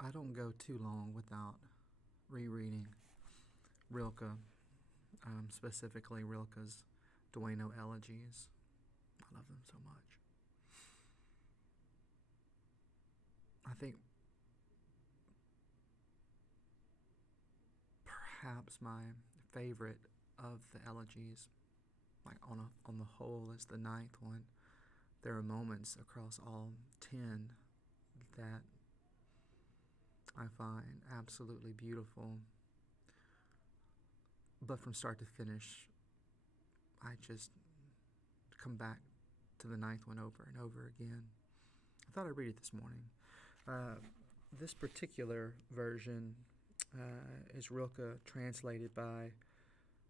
I don't go too long without rereading Rilke, specifically Rilke's Duino Elegies. I love them so much. I think perhaps my favorite of the elegies, like on the whole, is the ninth one. There are moments across all 10 that I find absolutely beautiful. But from start to finish, I just come back to the ninth one over and over again. I thought I'd read it this morning. This particular version is Rilke translated by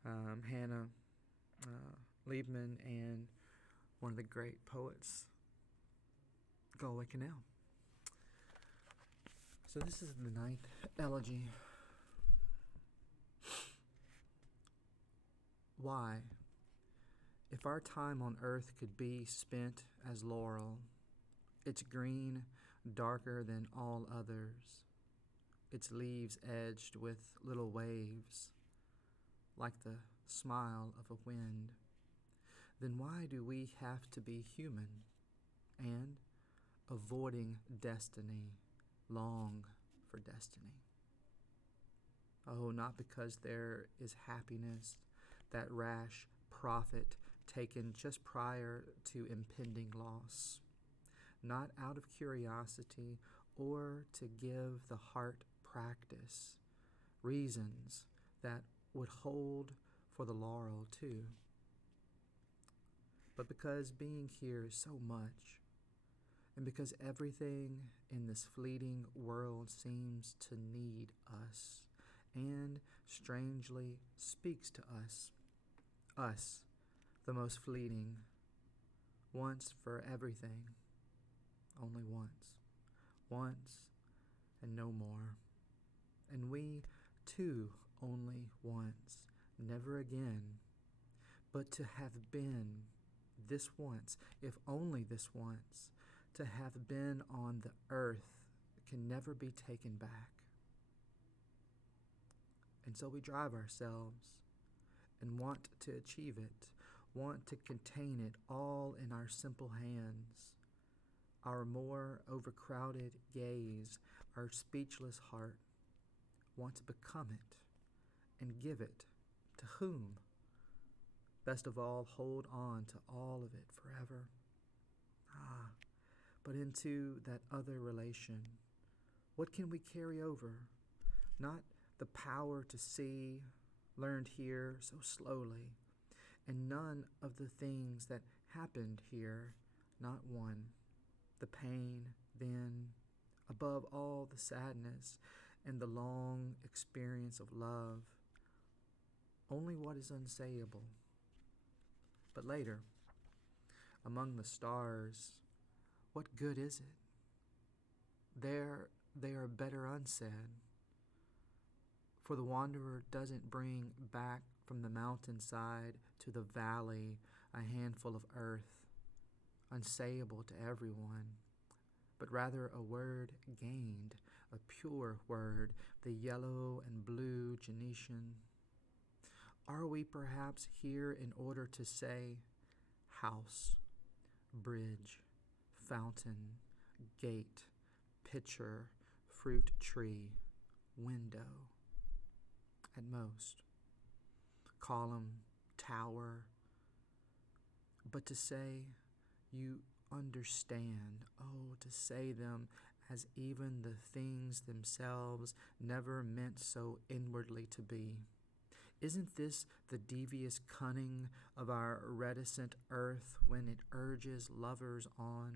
Hannah Liebman and one of the great poets, Galway Canal. So this is the ninth elegy. Why, if our time on earth could be spent as laurel, its green darker than all others, its leaves edged with little waves, like the smile of a wind, then why do we have to be human and, avoiding destiny, long for destiny? Oh, not because there is happiness, that rash profit taken just prior to impending loss, not out of curiosity or to give the heart practice, reasons that would hold for the laurel too, but because being here is so much, and because everything in this fleeting world seems to need us and strangely speaks to us, the most fleeting, once for everything, only once and no more, and we too only once, never again, but to have been this once, if only this once, to have been on the earth can never be taken back. And so we drive ourselves and want to achieve it, want to contain it all in our simple hands, our more overcrowded gaze, our speechless heart, want to become it and give it to whom? Best of all, hold on to all of it forever. But into that other relation, what can we carry over? Not the power to see, learned here so slowly, and none of the things that happened here, not one. The pain, then, above all the sadness and the long experience of love, only what is unsayable. But later, among the stars, what good is it? There they are better unsaid. For the wanderer doesn't bring back from the mountainside to the valley a handful of earth, unsayable to everyone, but rather a word gained, a pure word, the yellow and blue Genetian. Are we perhaps here in order to say house, bridge, fountain, gate, pitcher, fruit tree, window, at most, column, tower, but to say you understand, oh, to say them as even the things themselves never meant so inwardly to be. Isn't this the devious cunning of our reticent earth when it urges lovers on,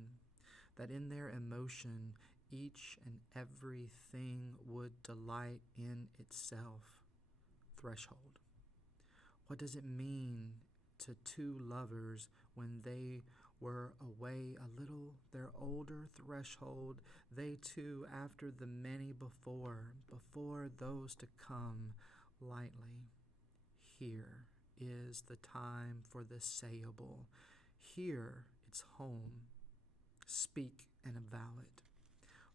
that in their emotion each and everything would delight in itself? Threshold. What does it mean to two lovers when they were away a little, their older threshold, they too after the many before those to come lightly? Here is the time for the sayable. Here it's home. Speak and avow it.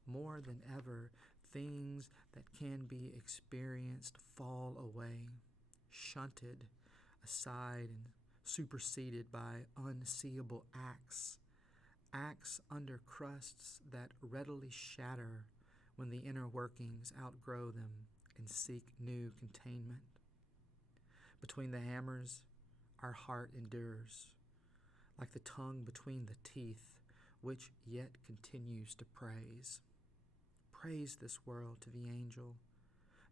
More than ever, Things that can be experienced fall away, shunted aside and superseded by unseeable acts, acts under crusts that readily shatter when the inner workings outgrow them and seek new containment. Between the hammers, our heart endures, like the tongue between the teeth, which yet continues to praise. Praise this world to the angel,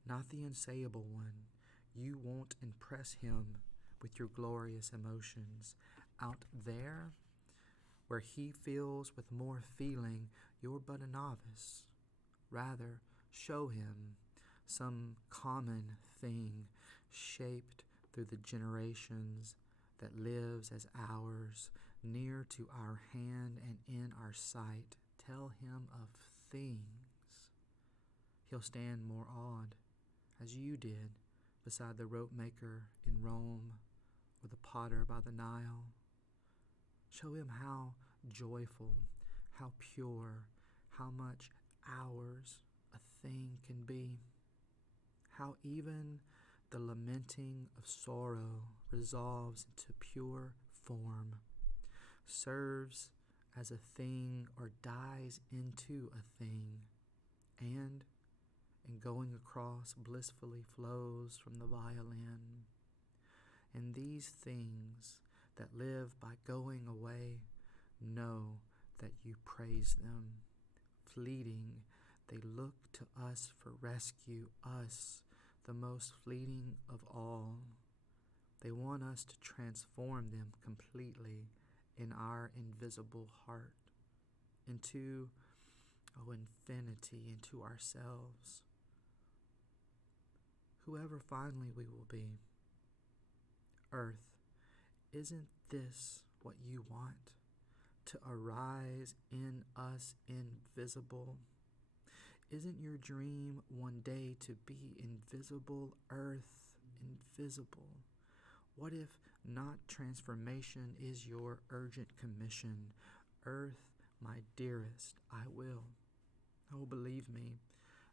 not the unsayable one. You won't impress him with your glorious emotions. Out there, where he feels with more feeling, you're but a novice. Rather, show him some common thing shaped through the generations that lives as ours, near to our hand and in our sight. Tell him of things. He'll stand more awed, as you did, beside the rope maker in Rome or the potter by the Nile. Show him how joyful, how pure, how much ours a thing can be. How even the lamenting of sorrow resolves into pure form, serves as a thing or dies into a thing, and in going across blissfully flows from the violin. And these things that live by going away know that you praise them. Fleeting, they look to us for rescue, us, the most fleeting of all. They want us to transform them completely in our invisible heart, into, infinity, into ourselves. Whoever finally we will be. Earth, isn't this what you want? To arise in us invisible? Isn't your dream one day to be invisible, Earth, invisible? What if not transformation is your urgent commission? Earth, my dearest, I will. Oh, believe me,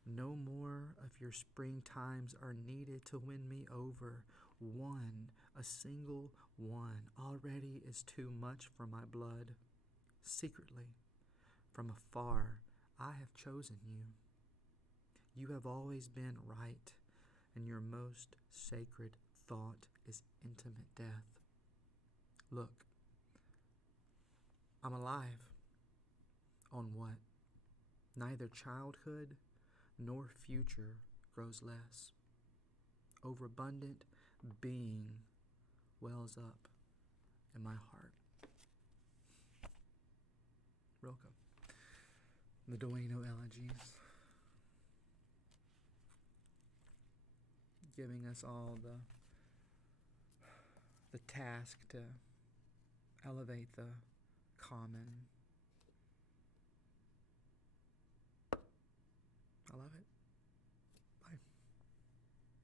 no more of your springtimes are needed to win me over. One, a single one, already is too much for my blood. Secretly, from afar, I have chosen you. You have always been right, and your most sacred thought is intimate death. Look, I'm alive. On what? Neither childhood nor future grows less. Overabundant being wells up in my heart. Rilke. The Duino Elegies. Giving us all the task to elevate the common. I love it.